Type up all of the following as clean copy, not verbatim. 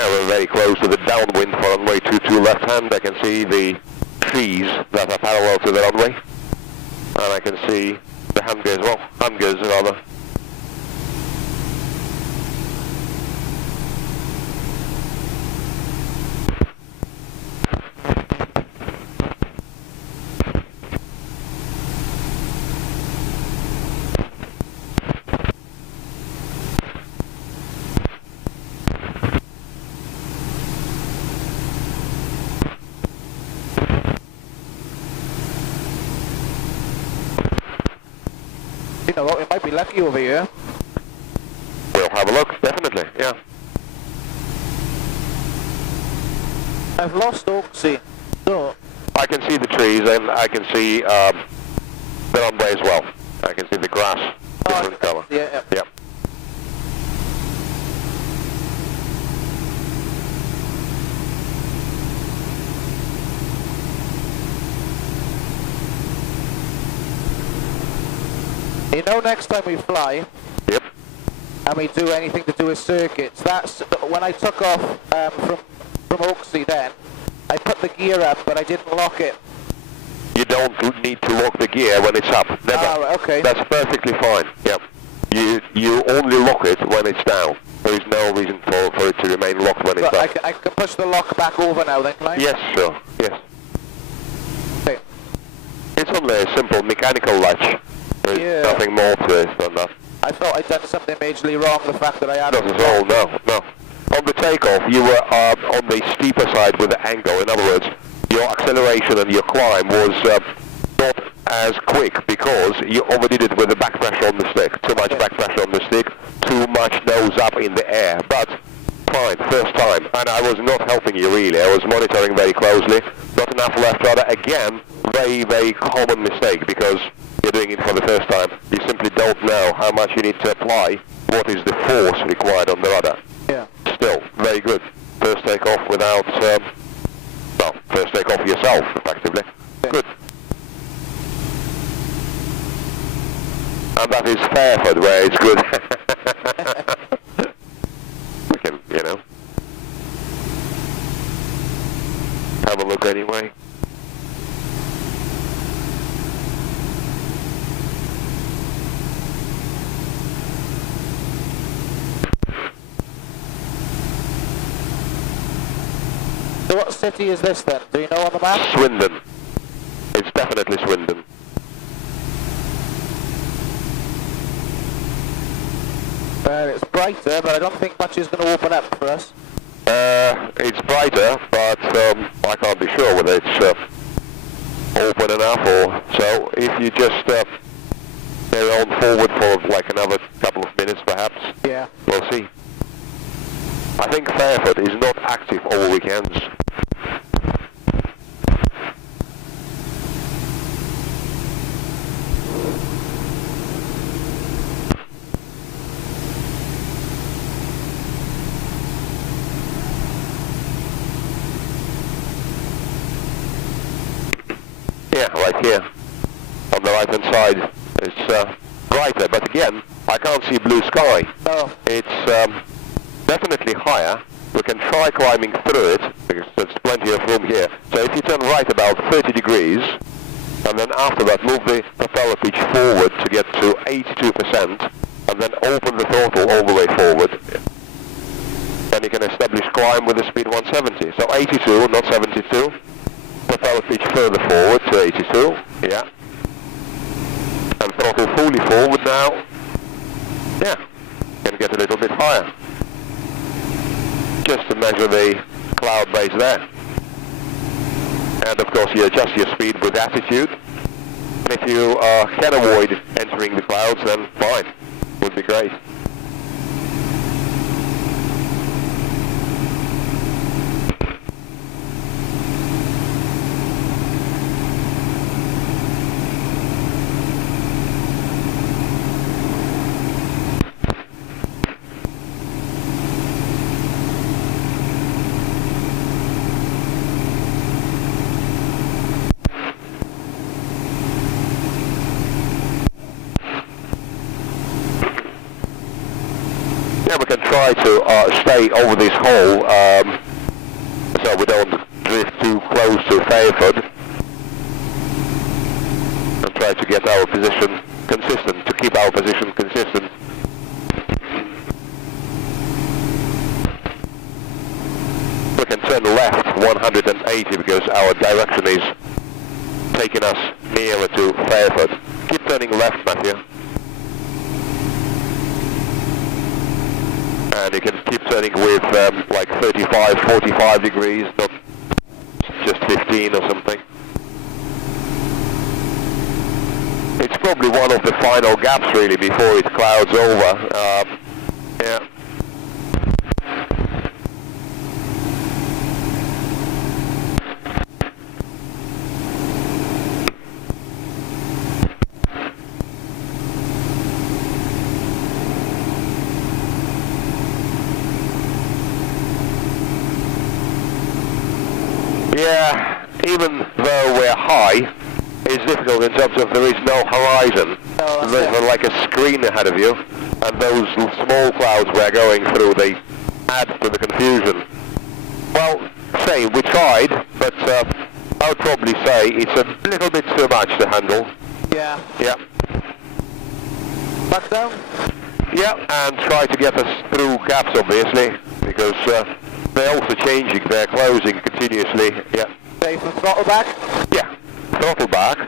Yeah, we're very close to the downwind for runway 22 left hand. I can see the trees that are parallel to the runway. And I can see the hangars, well, hangars rather. You know what, we might be lucky over here. We'll have a look, definitely, yeah. I've lost Oaksy, so... I can see the trees and I can see the runway as well. I can see the grass, different colour. Yeah. Yep. You know, next time we fly, Yep. and we do anything to do with circuits, that's when I took off from Oaksy then, I put the gear up, but I didn't lock it. You don't need to lock the gear when it's up, never. Oh, okay. That's perfectly fine, yep. You only lock it when it's down. There is no reason for it to remain locked when it's But up. I can push the lock back over now then, can I? Yes, sure, yes. Okay. It's only a simple mechanical latch. There's nothing more to it than that. I thought I'd done something majorly wrong, the fact that I had... Not at all, no. On the takeoff, you were on the steeper side with the angle. In other words, your acceleration and your climb was not as quick because you overdid it with the back pressure on the stick. Too much back pressure on the stick, too much nose up in the air. But fine, first time. And I was not helping you really. I was monitoring very closely. Not enough left rudder. Again, very, very common mistake because you're doing it for the first time. You simply don't know how much you need to apply, what is the force required on the rudder. Yeah. Still, very good. First takeoff without, well, first takeoff yourself, effectively. Yeah. Good. And that is Fairford, where it's good. We can, you know, have a look anyway. So what city is this then? Do you know on the map? Swindon. It's definitely Swindon. Well, it's brighter, but I don't think much is going to open up for us. It's brighter, but I can't be sure whether it's open enough or so. If you just carry on forward for like another couple of minutes perhaps, Yeah. we'll see. I think Fairford is not active all weekends. Yeah, right here. On the right hand side it's brighter, but again, I can't see blue sky. Oh. It's definitely higher. We can try climbing through it, because there's plenty of room here. So if you turn right about 30 degrees, and then after that move the propeller pitch forward to get to 82%, and then open the throttle all the way forward, then you can establish climb with the speed 170. So 82, not 72. Propeller pitch further forward to 82, yeah. And throttle fully forward now. Yeah, can get a little bit higher. Just to measure the cloud base there. And of course you adjust your speed with attitude. And if you can avoid entering the clouds, then fine, would be great. try to stay over this hole so we don't drift too close to Fairford, and try to get our position consistent, to keep our position consistent. We can turn left 180 because our direction is taking us nearer to Fairford. Keep turning left, Matthew. And you can keep turning with like 35, 45 degrees, not just 15 or something. It's probably one of the final gaps really before it clouds over. Yeah. Yeah, even though we're high, it's difficult in terms of there is no horizon. There's like a screen ahead of you, and those small clouds we're going through, they add to the confusion. Well, say, we tried, but I would probably say it's a little bit too much to handle. Yeah. Yeah. Back down? Yeah, and try to get us through gaps, obviously, because they're also changing, they're closing continuously. Yeah. Okay, from throttle back? Yeah, throttle back,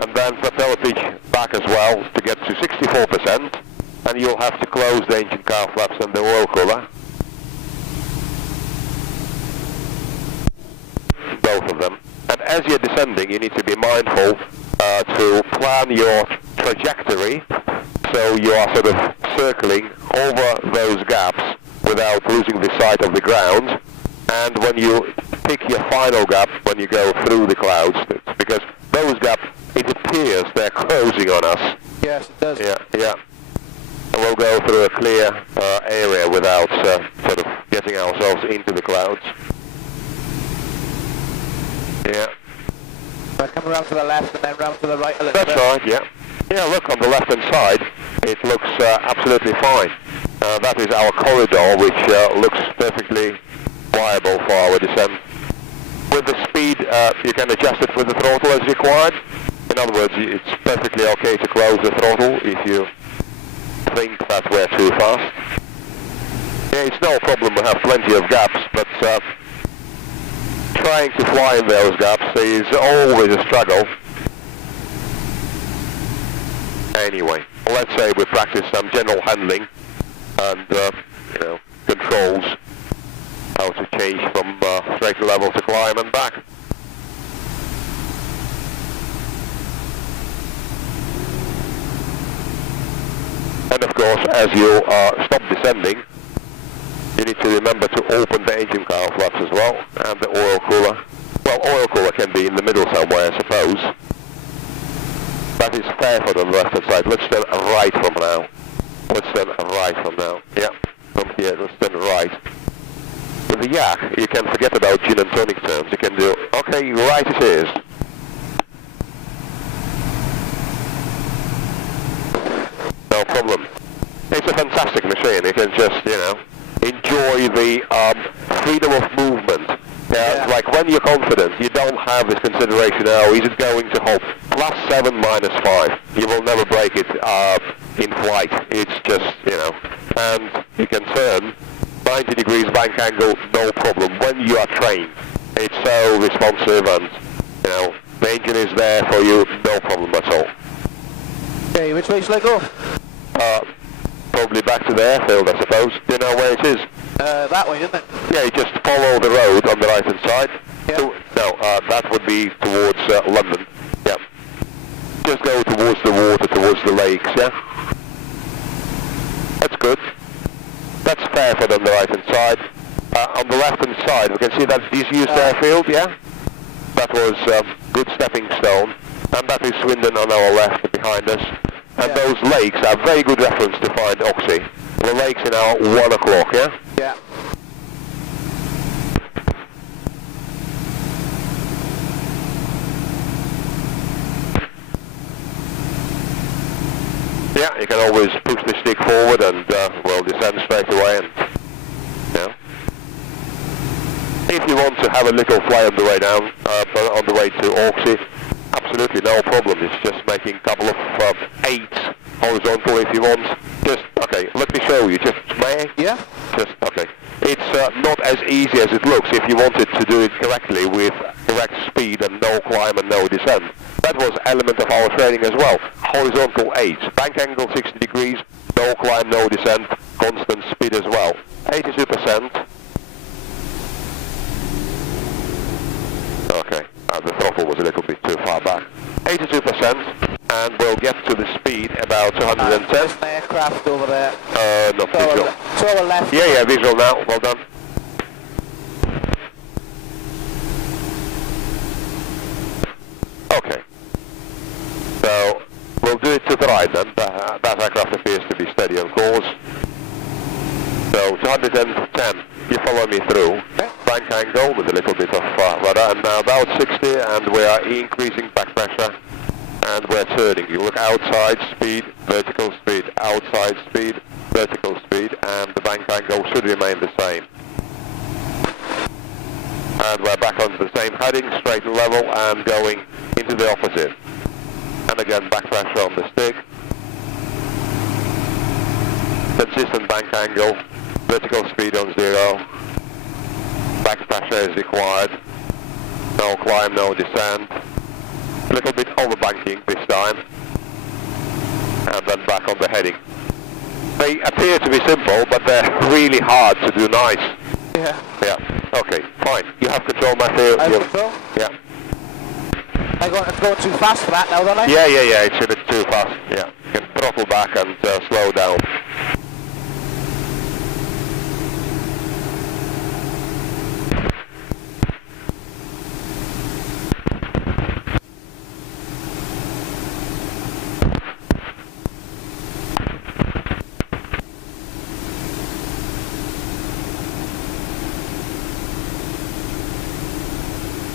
and then propeller pitch back as well to get to 64%, and you'll have to close the engine car flaps and the oil cooler. Both of them. And as you're descending, you need to be mindful to plan your trajectory, so you are sort of circling over those gaps without losing the sight of the ground. And when you pick your final gap, when you go through the clouds, because those gaps, it appears they're closing on us. Yes, it does. Yeah, yeah. And we'll go through a clear area without sort of getting ourselves into the clouds. Yeah. I come around to the left and then round to the right a little bit. That's right, yeah. Yeah, look, on the left-hand side, it looks absolutely fine. That is our corridor, which looks perfectly viable for our descent. With the speed, you can adjust it with the throttle as required. In other words, it's perfectly okay to close the throttle if you think that we're too fast. Yeah, it's no problem, we have plenty of gaps, but trying to fly in those gaps is always a struggle. Anyway, let's say we practice some general handling and controls, how to change from straight level to climb and back. And of course, as you stop descending, you need to remember to open the engine car flaps as well, and the oil cooler. Well, oil cooler can be in the middle somewhere, I suppose. That is Fairford on the left-hand side. Let's turn right from now. Let's turn right from now. Yeah, from here, let's turn right. With the Yak, you can forget about gin and tonic terms. You can do, okay, right it is. No problem. It's a fantastic machine. You can just, enjoy the freedom of movement. Yeah. Like when you're confident, you don't have this consideration, is it going to hold +7, -5? You will never break it in flight. It's just, and you can turn 90 degrees bank angle, no problem, when you are trained. It's so responsive and, the engine is there for you, no problem at all. Okay, which way should I go? Probably back to the airfield, I suppose. Do you know where it is? That way, isn't it? Yeah, you just follow the road on the right-hand side. Yeah. That would be towards London. Yeah. Just go towards the water, towards the lakes, yeah? That's good. That's Fairford on the right-hand side. On the left-hand side, we can see that disused airfield, yeah? That was good stepping stone. And that is Swindon on our left behind us. And those lakes are very good reference to find Oxy. The lakes are now 1 o'clock, yeah? Yeah. Yeah, you can always push the stick forward and we'll descend straight away and If you want to have a little fly on the way down, on the way to Oxy, absolutely no problem. It's just making a couple of 8s horizontal if you want. Just, okay, let me show you. Just, may I? Yeah. Just, okay. It's not as easy as it looks if you wanted to do it correctly with correct speed and no climb and no descent. That was element of our training as well. Horizontal 8s, bank angle 60 degrees, no climb, no descent, constant speed as well. 82%. Okay, the throttle was a little bit too far back. 82%, and we'll get to the speed about 210. There's an aircraft over there. Not visual. To our left. Yeah, visual now. Well done. Okay. So, we'll do it to the right then. That aircraft appears to be steady on course. So, 210, you follow me through. Okay. Bank angle with a little bit of rudder, and now about 60, and we are increasing back pressure, and we're turning. You look outside, speed, vertical speed, outside speed, vertical speed, and the bank angle should remain the same. And we're back onto the same heading, straight and level, and going into the opposite. And again, back pressure on the stick. Consistent bank angle, vertical speed on 0. Back pressure is required. No climb, no descent. A little bit over banking this time. And then back on the heading. They appear to be simple, but they're really hard to do nice. Yeah. Yeah. Okay, fine. You have control, Matthew. I have control? Yeah. I'm going too fast for that now, don't I? Yeah. It's a bit too fast. Yeah. You can throttle back and slow down.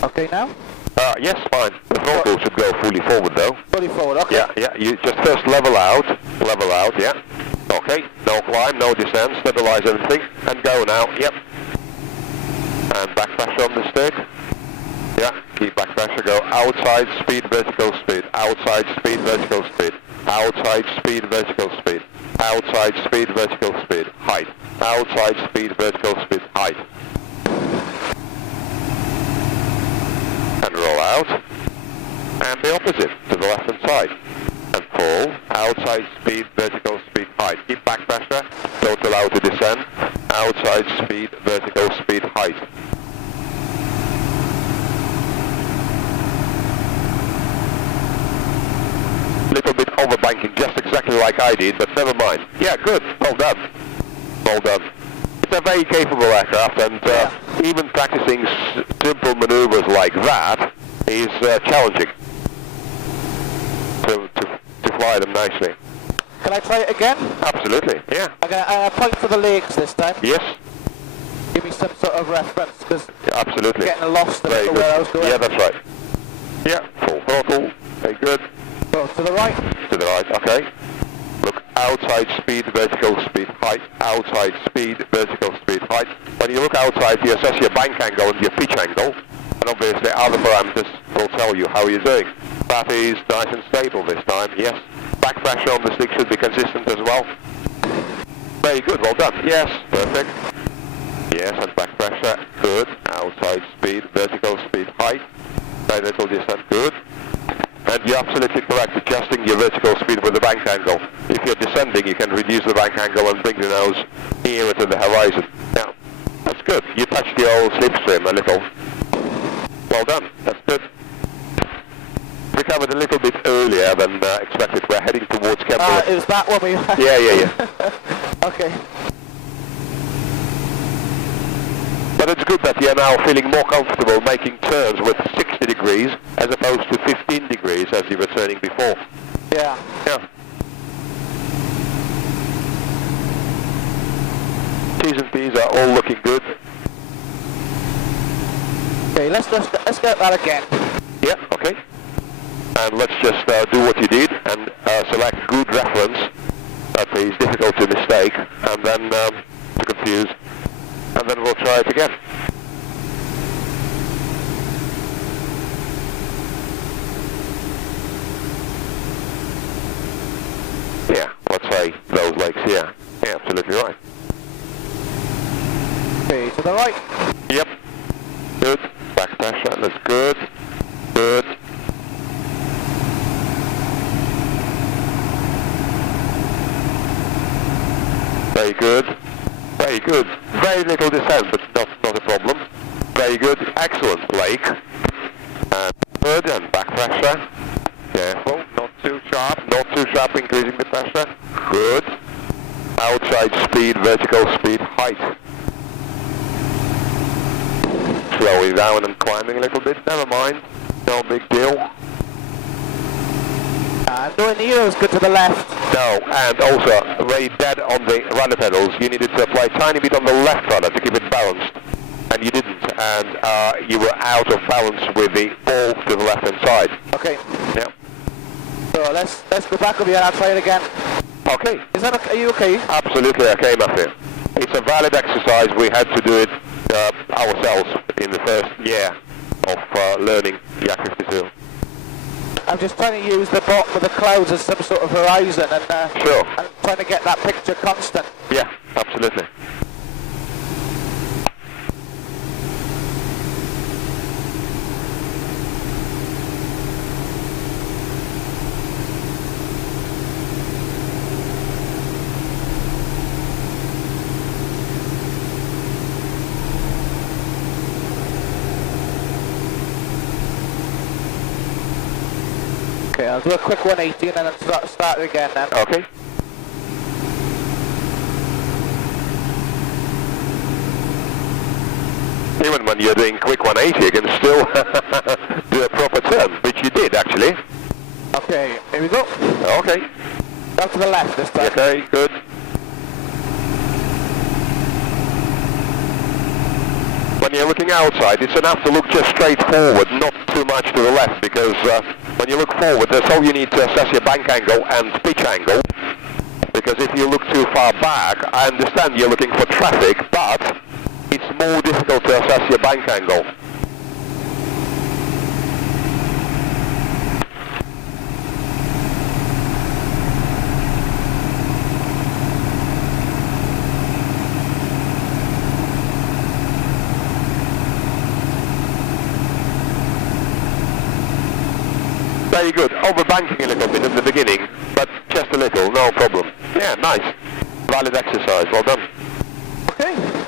Okay, now? Yes, fine. The throttle should go fully forward though. Fully forward, okay. Yeah, you just first level out, yeah. Okay, no climb, no descent, stabilize everything, and go now, yep. And back pressure on the stick. Yeah, keep back pressure, go outside speed, vertical speed, outside speed, vertical speed, outside speed, vertical speed, outside speed, vertical speed, height, outside speed, vertical speed, height. And roll out, and the opposite, to the left hand side, and fall, outside speed, vertical speed, height, keep back pressure, don't allow to descend, outside speed, vertical speed, height. Little bit over banking, just exactly like I did, but never mind. Yeah, good, well done, well done. It's a very capable aircraft, and even practicing simple maneuvers like that is challenging to fly them nicely. Can I try it again? Absolutely, yeah. I'm going to point for the legs this time. Yes. Give me some sort of reference, because absolutely. I'm getting lost very in good. where I was going. Yeah, that's right. Yeah, full throttle, very good. Go to the right. To the right, okay. Look, outside speed, vertical speed, height, outside speed, vertical speed, height. When you look outside, you assess your bank angle and your pitch angle, and obviously other parameters will tell you how you're doing. That is nice and stable this time, yes. Back pressure on the stick should be consistent as well. Very good, well done. Yes, perfect. Yes, and back pressure, good. Outside speed, vertical speed, height. Very little descent, good. And you're absolutely correct, adjusting your vertical speed with the bank angle. If you're descending, you can reduce the bank angle and bring the nose nearer to the horizon. Yeah, that's good. You touched the old slipstream a little. Well done, that's good. Recovered a little bit earlier than expected. We're heading towards Campbell. Is that what we... Yeah. Okay. But it's good that you're now feeling more comfortable making turns with 60 degrees as opposed to 15 degrees as you were turning before. Yeah. Yeah. T's and P's are all looking good. Okay, let's get that again. Yeah, okay. And let's just do what you did and select good reference. That is difficult to mistake and then to confuse. And then we'll try it again. absolutely right. Okay, to the right. Yep. Good. Back pressure. That's good. Good. Very good. Very good. Very little descent, but not a problem. Very good. Excellent, Blake. And good, and back pressure. Careful, not too sharp. Not too sharp, increasing the pressure. Good. Outside speed, vertical speed, height. Slowing down and climbing a little bit, never mind. No big deal. No needles, good to the left. No, and also, very dead on the rudder pedals. You needed to apply a tiny bit on the left rudder to keep it balanced. And you didn't, and you were out of balance with the ball to the left-hand side. Okay. Yeah. So let's go back over here and I'll try it again. Okay. Is that okay? Are you okay? Absolutely okay, Matthew. It's a valid exercise. We had to do it ourselves in the first year of learning Yak 52. I'm just trying to use the bottom of the clouds as some sort of horizon and Sure. I'm trying to get that picture constant. Yeah, absolutely. Okay, I'll do a quick 180 and then start again then. Okay. Even when you're doing quick 180, you can still do a proper turn, which you did actually. Okay, here we go. Okay. Go to the left this time. Okay, good. When you're looking outside, it's enough to look just straight forward, not too much to the left, because when you look forward, that's all you need to assess your bank angle and pitch angle. Because if you look too far back, I understand you're looking for traffic, but it's more difficult to assess your bank angle. Very good. Overbanking a little bit in the beginning, but just a little, no problem. Yeah, nice. Valid exercise. Well done. Okay.